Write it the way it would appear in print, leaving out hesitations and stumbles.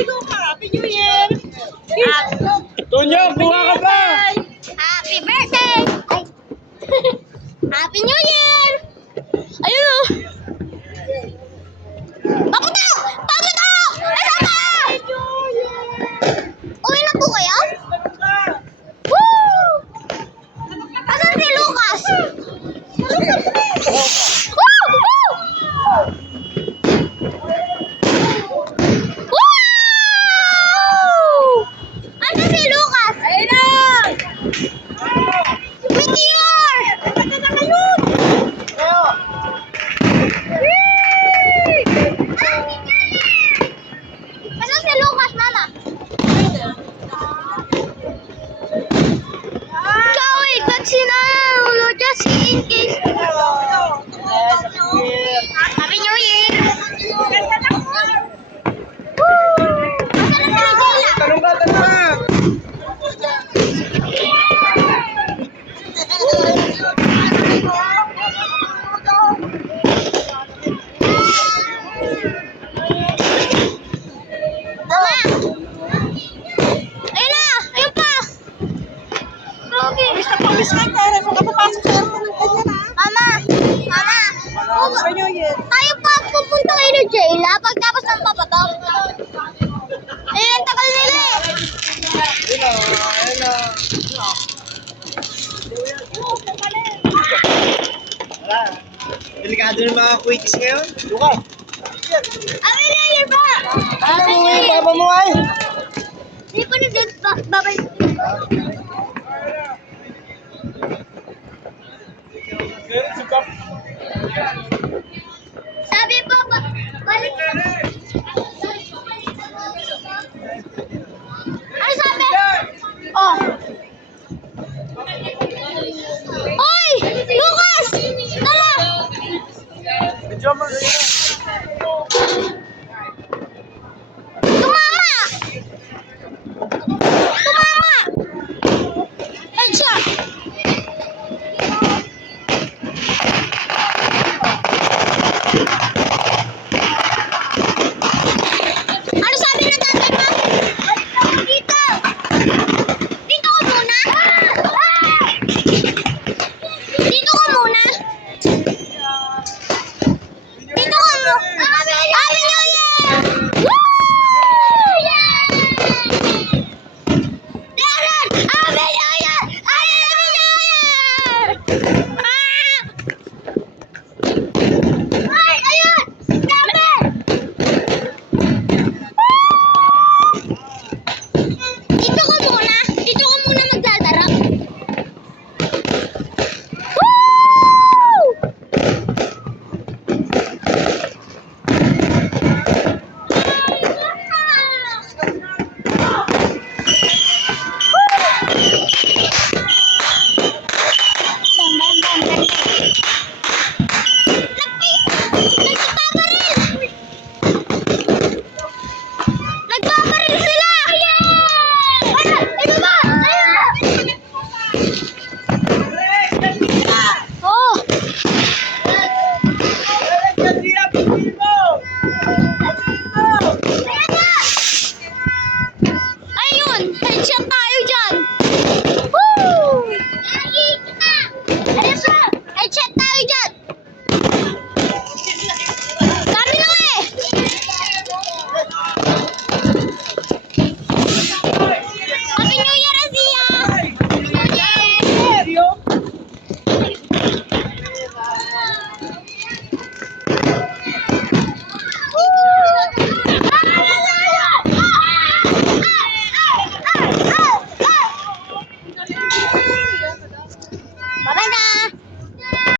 Ligo ka. Happy New Year. Tunyo, buha ka pa! Happy birthday! Ay. Happy New Year! Ayun o! Papunta! Papunta! Nasaan ka? Uwi na po kayo? Woo! Asan si Lucas? Woo! Woo! Woo! Asan si Lucas? Ayun na! Meteor! Asan si Lucas, mama? Ikaw eh, kasi na ulo just in case. Happy New Year! Woo! Asan na si Ligela? Tanong ka, tanong ka! Mama! Ayun na! Ayun pa! Grabe! Pawis ka, Tere. Kung kapapasok sa aircon ng ganyan, ha? Mama! Mama! Happy New Year. Tayo pa pupunta kayo ni Jayla pagtapos ng papatok. Eh, ang tagal nila eh. Ayun na. Wala. Delikado ng mga quickies ngayon. Luka. Happy New Year pa! Happy New Year! Baba mo ay! Hindi pa nag babay. Sabi po, balik. Ano sabi? Oh. Oy! Lucas! Tara! Medyo mo. Tumama! Tumama! Headshot! Ano sabi ng tatay mo? Dito! Dito ka muna! Dito ka muna! Dito ka muna! Happy New Year! Woo! Yay! Darren! Happy New Year! Happy New Year! Ay! Ayun! Dami! Dito ka muna. Dito ka muna magdadarap. Woo! Bang, bang, bang, bang. Nagpisa